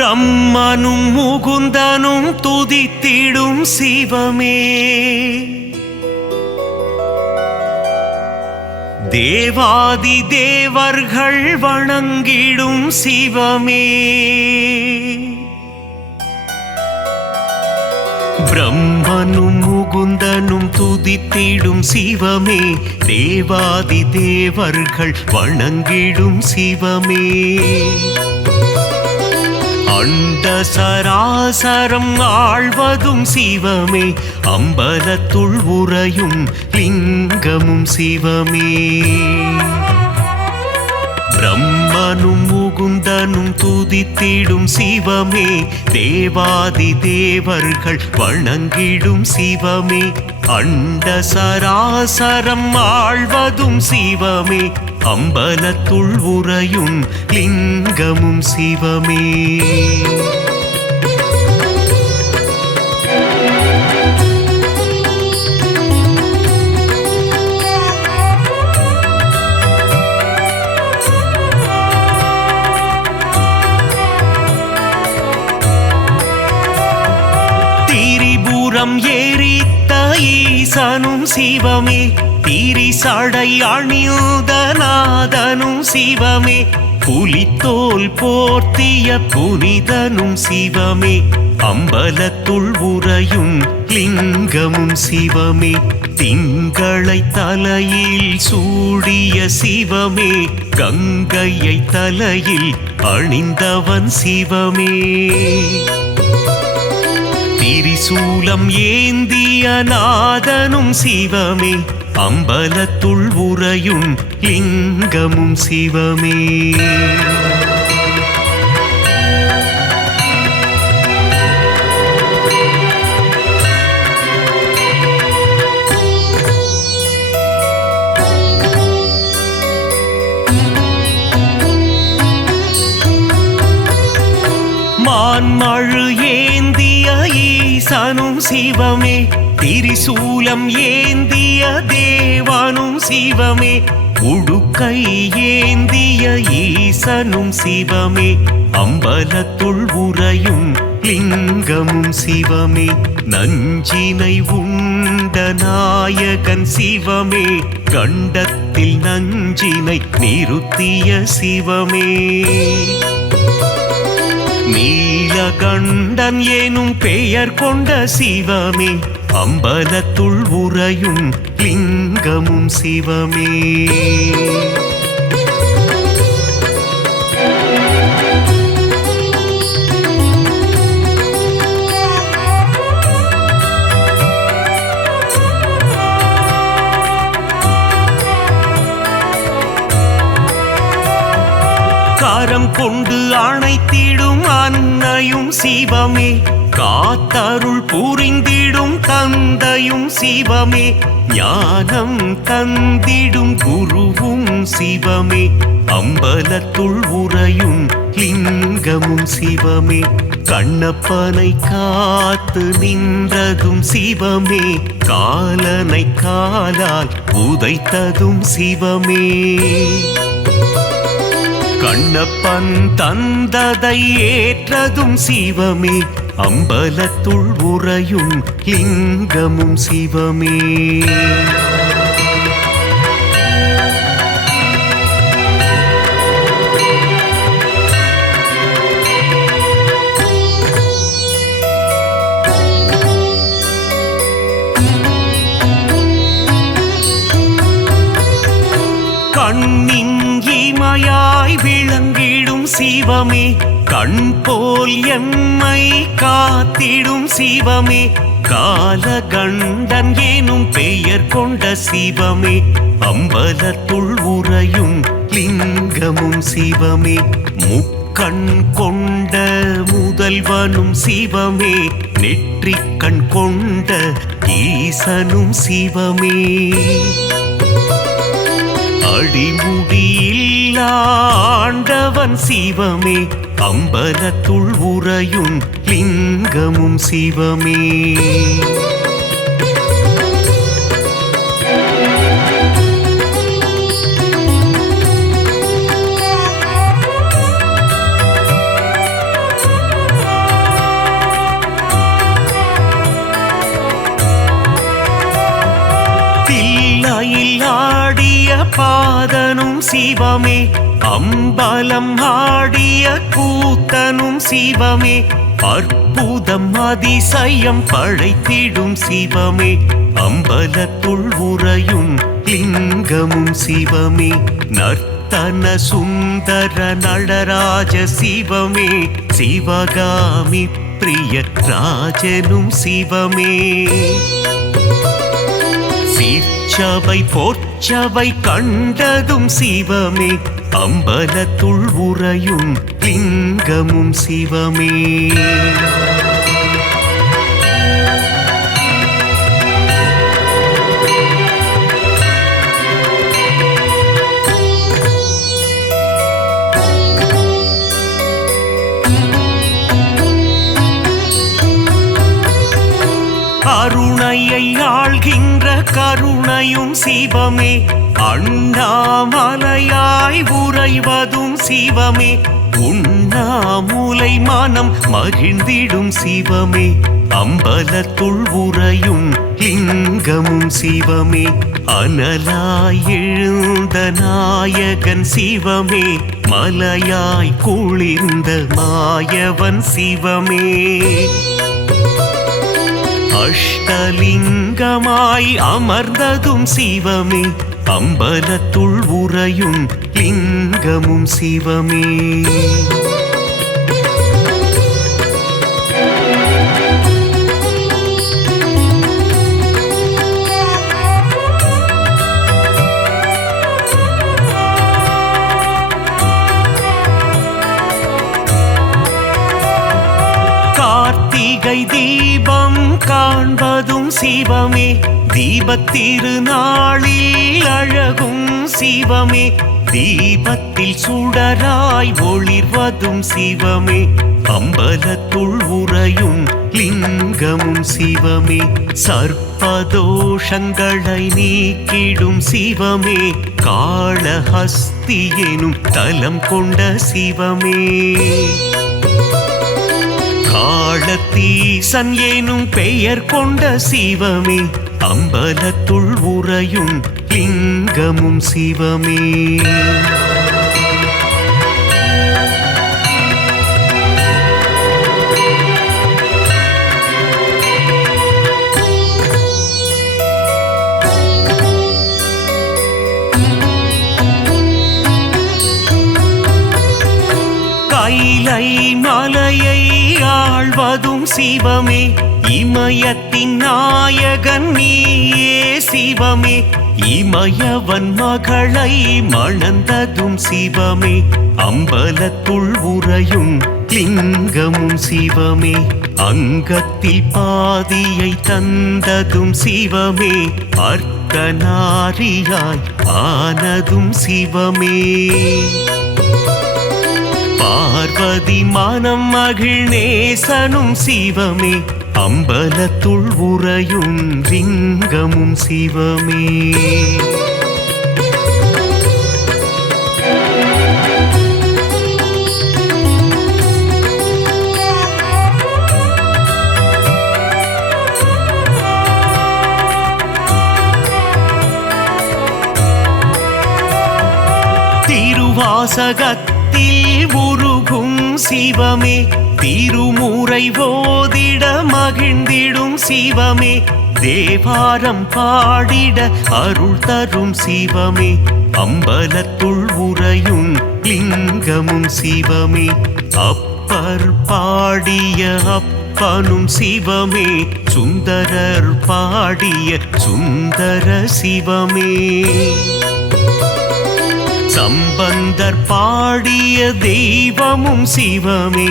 பிரம்மனும் முகுந்தனும் துதித்திடும் சிவமே, தேவாதி தேவர்கள் வணங்கிடும் சிவமே, பிரம்மனும் முகுந்தனும் துதித்திடும் சிவமே, தேவாதி தேவர்கள் வணங்கிடும் சிவமே, அண்ட சராசரம் ஆழ்வதும் சிவமே, அம்பலத்துள் உறையும் லிங்கமும் சிவமே, பிரம்மனும் முகுந்தனும் துதித்திடும் சிவமே, தேவாதி தேவர்கள் வணங்கிடும் சிவமே, அண்ட சராசரம் ஆழ்வதும் சிவமே, அம்பலத்துள் உறையும் லிங்கமும் சிவமே, திரிபுரம் எரித்த ஈசனும் சிவமே, திரிசடை அணிந்த நாதனும் சிவமே, புலித்தோல் போர்த்திய புனிதனும் சிவமே, அம்பலத்துள் உறையும் லிங்கமும் சிவமே, திங்களை தலையில் சூடிய சிவமே, கங்கையை தலையில் அணிந்தவன் சிவமே, திரிசூலம் ஏந்திய நாதனும் சிவமே, அம்பலத்துள் உறையும் லிங்கமும் சிவமே, மான்மழு ஏந்திய ஈசனும் சிவமே, திரிசூலம் ஏந்திய தேவனும் சிவமே, உடுக்கை ஏந்திய ஈசனும் சிவமே, அம்பலத்துள் உறையும் லிங்கமும் சிவமே, நஞ்சினை உண்ட நாயகன் சிவமே, கண்டத்தில் நஞ்சினை நிறுத்திய சிவமே, நீலகண்டன் எனும் பெயர் கொண்ட சிவமே, அம்பலத்துள் உறையும் லிங்கமும் சிவமே, கரம் கொண்டு அணைத்திடும் அன்னையும் சிவமே, காத்தருள் புரிந்திடும் தந்தையும் சிவமே, ஞானம் தந்திடும் குருவும் சிவமே, அம்பலத்துள் உறையும் லிங்கமும் சிவமே, கண்ணப்பனை காத்து நின்றதும் சிவமே, காலனை காலால் உதைத்ததும் சிவமே, கண்ணப்பன் தந்ததை ஏற்றதும் சிவமே, அம்பலத்துள் உறையும் லிங்கமும் சிவமே, கண்ணின் இமையாய் விளங்கிடும் சிவமே, கண் போல் எம்மை காத்திடும் சிவமே, காலகண்டன் எனும் பெயர் கொண்ட சிவமே, அம்பலத்துள் உறையும் லிங்கமும் சிவமே, முக்கண் கொண்ட முதல்வனும் சிவமே, நெற்றிக்கண் கொண்ட ஈசனும் சிவமே, அடிமுடியில்லா ஆண்டவன் சிவமே, அம்பலத்துள் உறையும் லிங்கமும் சிவமே, பாதனும் சிவமே அம்பலம் ஆடிய கூத்தனும் சிவமே அற்புதம் அதிசயம் படைத்திடும் சிவமே அம்பலத்துள் உறையும் லிங்கமும் சிவமே நர்த்தன சுந்தர நடராஜ சிவமே சிவகாமி பிரிய ராஜனும் சிவமே சீர்ச்சபை போர்ச்சபை கண்டதும் சிவமே அம்பலத்துள் உறையும் லிங்கமும் சிவமே அருணையை ஆள்கின்ற கருணையும் சிவமே அண்ணாமலையாய் உறைவதும் சிவமே உண்ணாமுலை மனம் மகிழ்ந்திடும் சிவமே அம்பலத்துள் உறையும் லிங்கமும் சிவமே அனலாய் எழுந்த நாயகன் சிவமே மலையாய் குளிர்ந்த மாயவன் சிவமே அஷ்டலிங்கமாய் அமர்ந்ததும் சிவமே அம்பலத்துள் உறையும் லிங்கமும் சிவமே கார்த்திகை தீபம் காண்பதும் சிவமே தீபத்திருநாளில் அழகும் சிவமே தீபத்தில் சுடராய் ஒளிர்வதும் சிவமே அம்பலத்துள் உறையும் லிங்கமும் சிவமே சர்ப்பதோஷங்களை நீக்கிடும் சிவமே காளஹஸ்தி எனும் தலம் கொண்ட சிவமே காளத்தீசன் எனும் பெயர் கொண்ட சிவமே அம்பலத்துள் உறையும் லிங்கமும் சிவமே கைலை மலையை ஆழ்வதும் சிவமே இமயத்தின் நாயகன் நீயே சிவமே இமயவன் மகளை மணந்ததும் சிவமே அம்பலத்துள் உறையும் லிங்கமும் சிவமே அங்கத்தில் பாதியை தந்ததும் சிவமே அர்த்தநாரியாய் ஆனதும் சிவமே பார்வதி மனம் மகிழ்நேசனும் சிவமே அம்பலத்துள் உறையும் லிங்கமும் சிவமே திருவாசகத்தில் உருகும் சிவமே திருமுறை ஓதிட மகிழ்ந்திடும் சிவமே தேவாரம் பாடிட அருள் தரும் சிவமே அம்பலத்துள் உறையும் லிங்கமும் சிவமே அப்பர் பாடிய அப்பனும் சிவமே சுந்தரர் பாடிய சுந்தர சிவமே சம்பந்தர் பாடிய தெய்வமும் சிவமே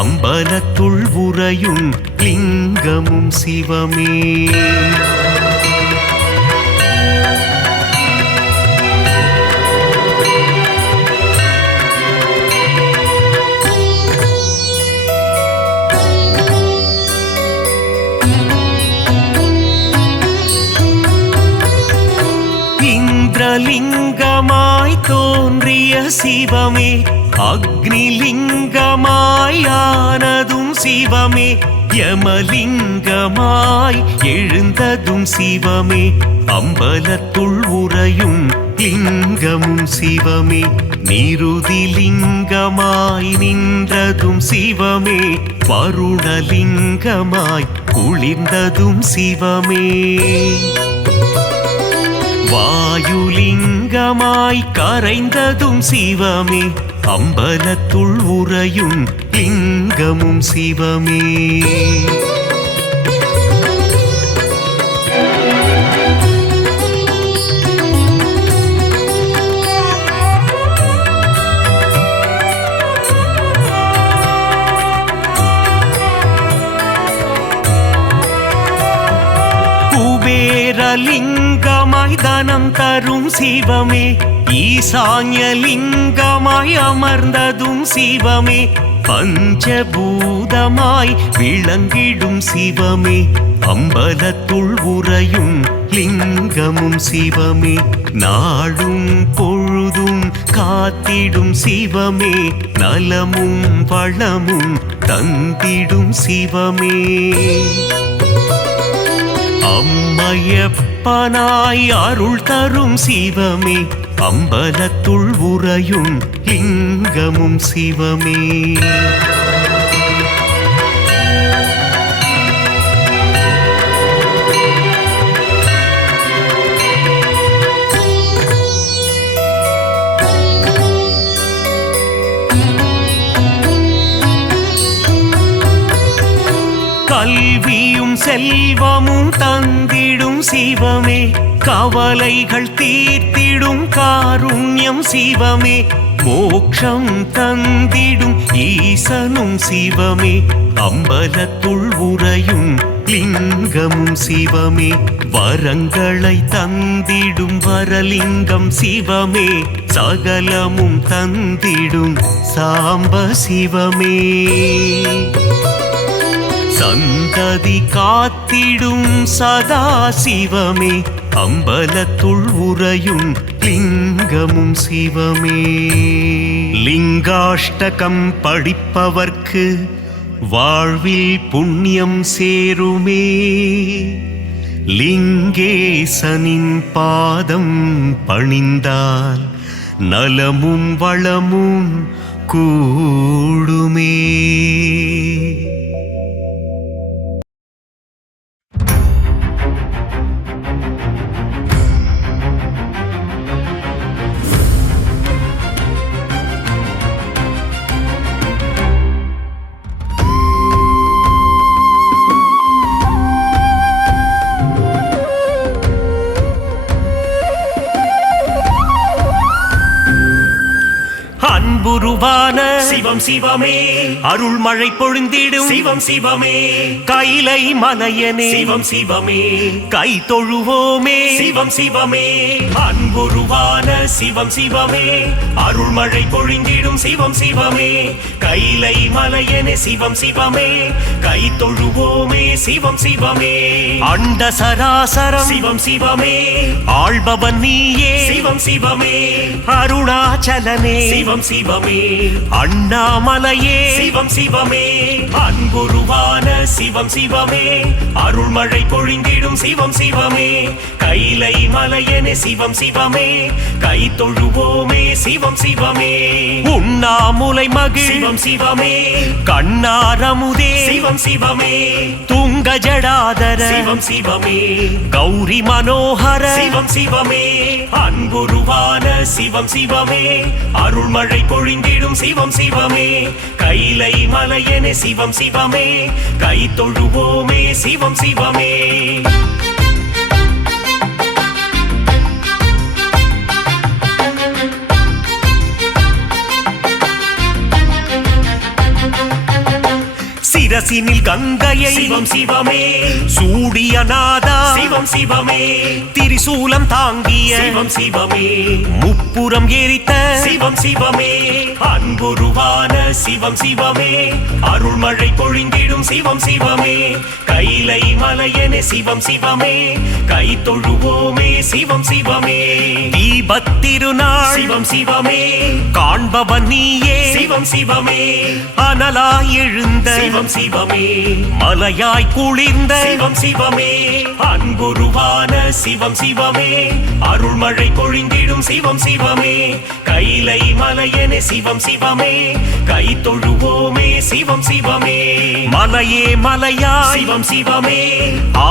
அம்பலத்துள் உறையும் லிங்கமும் சிவமே இந்திரலிங்கமாய் தோன்றிய சிவமே அக்னிலிங்கமாய் ஆனதும் சிவமே யமலிங்கமாய் எழுந்ததும் சிவமே அம்பலத்துள் உறையும் லிங்கமும் சிவமே நிருதிலிங்கமாய் நின்றதும் சிவமே வருணலிங்கமாய் குளிர்ந்ததும் சிவமே வாயுலிங்கமாய் கரைந்ததும் சிவமே அம்பலத்துள் உறையும் லிங்கமும் சிவமே குபேரலிங்கமாய் தனம் தரும் சிவமே ஈசான்யலிங்கமாய் அமர்ந்ததும் சிவமே பஞ்சபூதமாய் விளங்கிடும் சிவமே அம்பலத்துள் உறையும் லிங்கமும் சிவமே நாடும் பொழுதும் காத்திடும் சிவமே நலமும் வளமும் தந்திடும் சிவமே அம்மையப்பனாய் அருள் தரும் சிவமே அம்பலத்துள் உறையும் லிங்கமும் சிவமே கல்வியும் செல்வமும் தந்திடும் சிவமே கவலைகள் தீர்த்திடும் காருண்யம் சிவமே மோட்சம் தந்திடும் ஈசனும் சிவமே அம்பலத்துள் உறையும் லிங்கமும் சிவமே வரங்களை தந்திடும் வரலிங்கம் சிவமே சகலமும் தந்திடும் சாம்ப சிவமே சந்ததி காத்திடும் சதா சிவமே அம்பலத்துள் உறையும் லிங்கமும் சிவமே லிங்காஷ்டகம் படிப்பவர்க்கு வாழ்வில் புண்ணியம் சேருமே லிங்கேசனின் பாதம் பணிந்தால் நலமும் வளமும் கூடுமே அன்புருவான சிவம் சிவமே அருள்மழை பொழிந்திடும் சிவம் சிவமே கைலை மலையனே சிவம் சிவமே கை தொழுவோமே சிவம் சிவமே அன்புருவான சிவம் சிவமே அருள்மழை பொழிந்திடும் சிவம் சிவமே கைலை மலையனே சிவம் சிவமே கை தொழுவோமே சிவம் சிவமே அண்ட சராசரம் சிவம் சிவமே ஆள்பவன் நீயே சிவம் சிவமே அருணாச்சலனே சிவம் சிவமே அண்ணாமலையே சிவம் சிவமே அன்புருவான சிவம் சிவமே அருள்மழை பொழிந்திடும் சிவம் சிவமே கைலை மலையனே சிவம் சிவமே கை தொழுவோமே சிவம் சிவமே உண்ணாமுலை மகிழ் சிவம் சிவமே கண்ணாரமுதே சிவம் சிவமே துங்க ஜடாதர சிவம் சிவமே கௌரி மனோகர சிவம் சிவமே அன்புருவான சிவம் சிவமே அருள்மழை பொழிந்திடும் சிவம் சிவமே கைலை மலையனே சிவம் சிவமே கை தொழுவோமே சிவம் சிவமே சிரசினில் கங்கையை சிவம் சிவமே சூடிய நாதா சிவம் சிவமே திரிசூலம் தாங்கிய சிவம் சிவமே முப்புறம் எரித்த சிவம் சிவமே அன்புருவான சிவம் சிவமே அருள்மழை பொழிந்திடும் சிவம் சிவமே கைலை மலையனே சிவம் சிவமே கை தொழுவோமே சிவம் சிவமே தீபத்திருநாள் சிவம் சிவமே காண்பவன் நீயே சிவம் சிவமே அனலாய் எழுந்த சிவம் சிவமே மலையாய் குளிர்ந்த சிவம் சிவமே அன்புருவான சிவம் சிவமே அருள்மழை பொழிந்திடும் சிவம் சிவமே கைலை மலையனே சிவம் சிவமே கை தொழுவோமே சிவம் சிவமே மலையே மலையா சிவம் சிவமே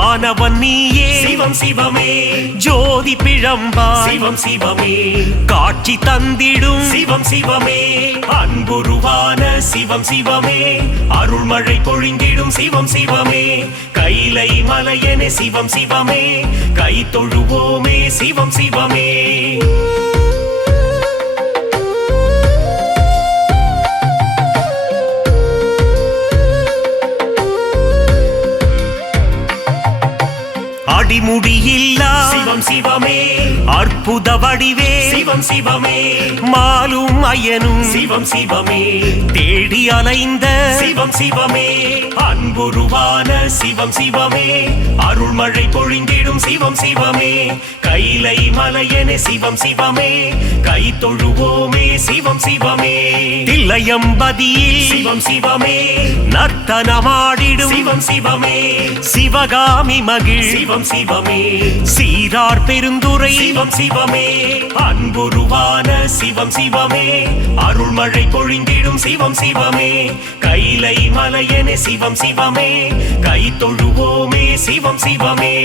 ஆனவன் நீயே சிவம் சிவமே ஜோதி பிழம்பா சிவம் சிவமே காட்சி தந்திடும் சிவம் சிவமே அன்புருவான சிவம் சிவமே அருள்மழை பொழிந்திடும் சிவம் சிவமே கைலை மலையனே சிவம் சிவமே கை தொழுவோமே சிவம் சிவமே அடிமுடியில்லா சிவம் சிவமே அற்புத வடிவே சிவம் சிவமே மாலும் அயனும் சிவம் சிவமே தேடி அலைந்த சிவம் சிவமே அன்புருவான சிவம் சிவமே அருள்மழை பொழிந்திடும் சிவம் சிவமே கைலை மலையனே சிவம் சிவமே கை தொழுவோமே சிவம் சிவமே தில்லையம்பதியில் சிவம் சிவமே நர்த்தனமாடிடும் சிவம் சிவமே சிவகாமி மகிழ் சிவம் சிவமே சீரார் பெருந்துரை சிவம் சிவமே அன்புருவான சிவம் சிவமே அருள்மழை பொழிந்திடும் சிவம் சிவமே கைலை மலையனே சிவம் சிவமே கை தொழுவோமே சிவம் சிவமே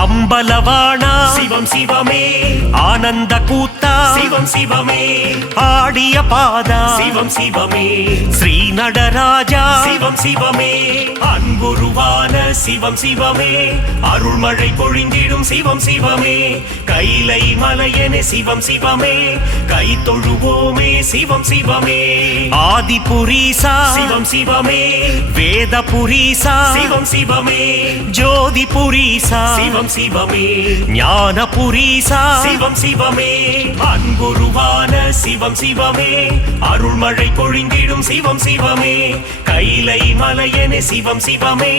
அம்பலவாணா சிவம் சிவமே ஆனந்த கூத்தா சிவம் சிவமே ஆடிய பாதா சிவம் சிவமே ஸ்ரீ நடராஜா சிவம் சிவமே அன்புருவான சிவம் சிவமே அருள்மழை பொழிந்திடும் சிவம் சிவமே கைலை மலையனே சிவம் சிவமே கை தொழுவோமே சிவம் சிவமே ஆதிபுரீசா சிவம் சிவமே வேதபுரீசா சிவம் சிவமே ஜோதிபுரீசா சிவம் சிவமே ஞானபுரீசா சிவம் சிவமே அன்புருவான சிவம் சிவமே அருள்மழை பொழிந்திடும் சிவம் சிவமே கைலை மலையனே சிவம் சிவமே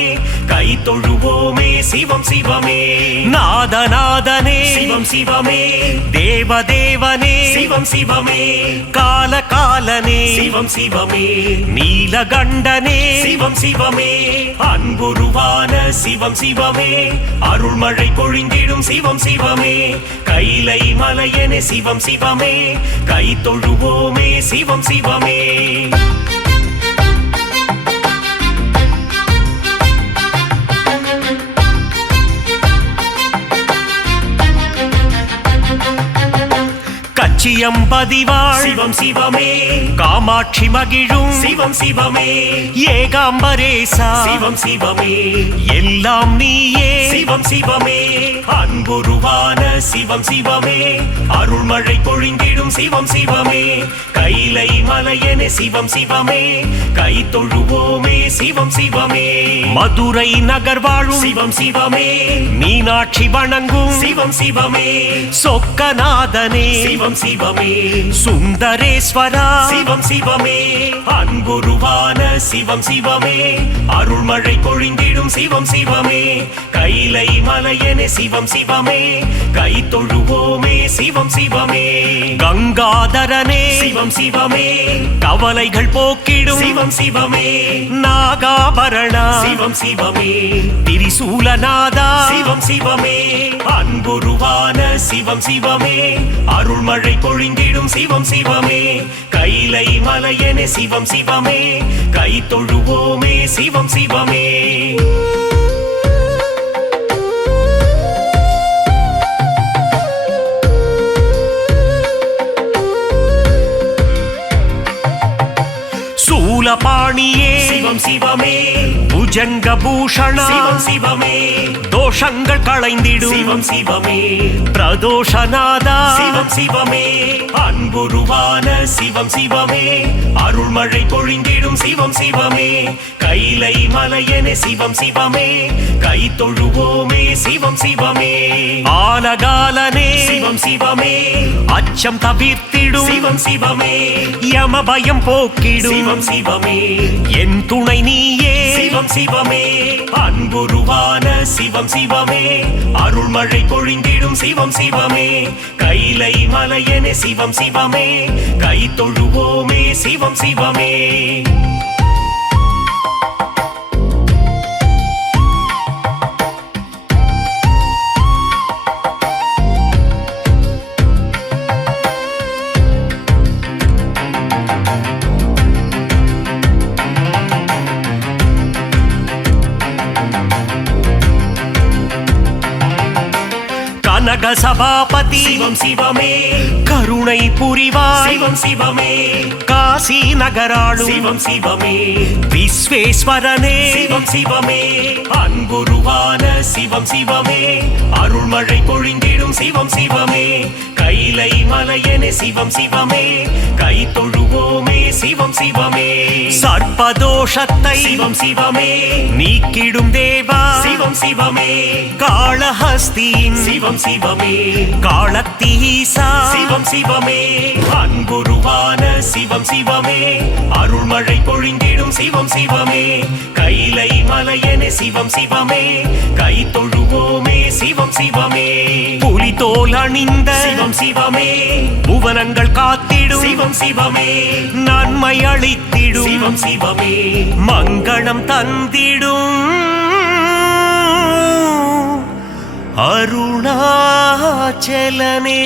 கை தொழுவோமே சிவம் சிவமே நாதநாதனே சிவம் சிவமே தேவதேவனே சிவம் சிவமே காலகாலனே சிவம் சிவமே நீலகண்டனே சிவம் சிவமே அன்புருவான சிவம் சிவமே அருள்மழை பொழிந்திடும் சிவம் சிவமே கைலை மலையனே சிவம் சிவமே கை தொழுவோமே சிவம் சிவமே கச்சியம்பதிவாள் சிவம் சிவமே காமாட்சி மகிழும் சிவம் சிவமே ஏகாம்பரேசா சிவம் சிவமே எல்லாம் நீயே சிவம் சிவமே அன்புருவான சிவம் சிவமே அருள்மழை பொழிந்திடும் சிவம் சிவமே கைலை மலையனே சிவம் சிவமே கை தொழுவோமே சிவம் சிவமே மதுரை நகர் வாழும் சிவம் சிவமே மீனாட்சி வணங்கும் சிவம் சிவமே சொக்கநாதனே சிவம் சிவமே சுந்தரேஸ்வரா சிவம் சிவமே அன்புருவான சிவம் சிவமே அருள்மழை பொழிந்திடும் சிவம் சிவமே கைலை மலையனே சிவம் சிவமே கை தொழுவோமே சிவம் சிவமே கங்காதரனே சிவம் சிவமே கவலைகள் போக்கிடும் சிவம் சிவமே நாகாபரணா சிவம் சிவமே திரிசூலநாதா சிவம் சிவமே அன்புருவான சிவம் சிவமே அருள்மழை பொழிந்திடும் சிவம் சிவமே கைலை மலையனே சிவம் சிவமே கை தொழுவோமே சிவம் சிவமே சூலபாணியே சிவம் சிவமே புஜங்க பூஷணா சிவம் சிவமே தோஷங்கள் களைந்திடும் சிவம் சிவமே பிரதோஷநாதா சிவம் சிவமே அன்புருவான சிவம் சிவமே அருள்மழை பொழிந்திடும் சிவம் சிவமே கைலை மலையனே சிவம் சிவமே கை தொழுவோமே சிவம் சிவமே ஆலகாலனே சிவம் சிவமே அச்சம் தவிர்த்திடும் சிவம் சிவமே யம பயம் போக்கிடும் சிவம் சிவமே என் துணை நீயே சிவம் சிவமே அன்புருவான சிவம் சிவமே அருள்மழை பொழிந்திடும் சிவம் சிவமே கைலை மலையனே சிவம் சிவமே கை தொழுவோமே சிவம் சிவமே கனக சபாபதி சிவம் சிவமே கருணை புரிவாய் சிவம் சிவமே காசி நகராளும் சிவம் சிவமே விஸ்வேஸ்வரனே சிவம் சிவமே அன்புருவான சிவம் சிவமே அருள்மழை பொழிந்திடும் சிவம் சிவமே கைலை மலையனே சிவம் சிவமே கை தொழுவோமே சிவம் சிவமே சர்ப்பதோஷத்தை சிவம் சிவமே நீக்கிடும் தேவா சிவம் சிவமே காளஹஸ்தியின் சிவம் சிவமே காளத்தீசா சிவம் சிவமே அன்புருவான சிவம் சிவமே அருள்மழை பொழிந்திடும் சிவம் சிவமே கைலை மலையனே சிவம் சிவமே கை தொழுவோமே சிவம் சிவமே புலிதோல் அணிந்த சிவம் சிவமே புவனங்கள் காத்திடும் சிவம் சிவமே நன்மை அளித்திடும் சிவம் சிவமே மங்களம் தந்திடும் அருணாச்சலனே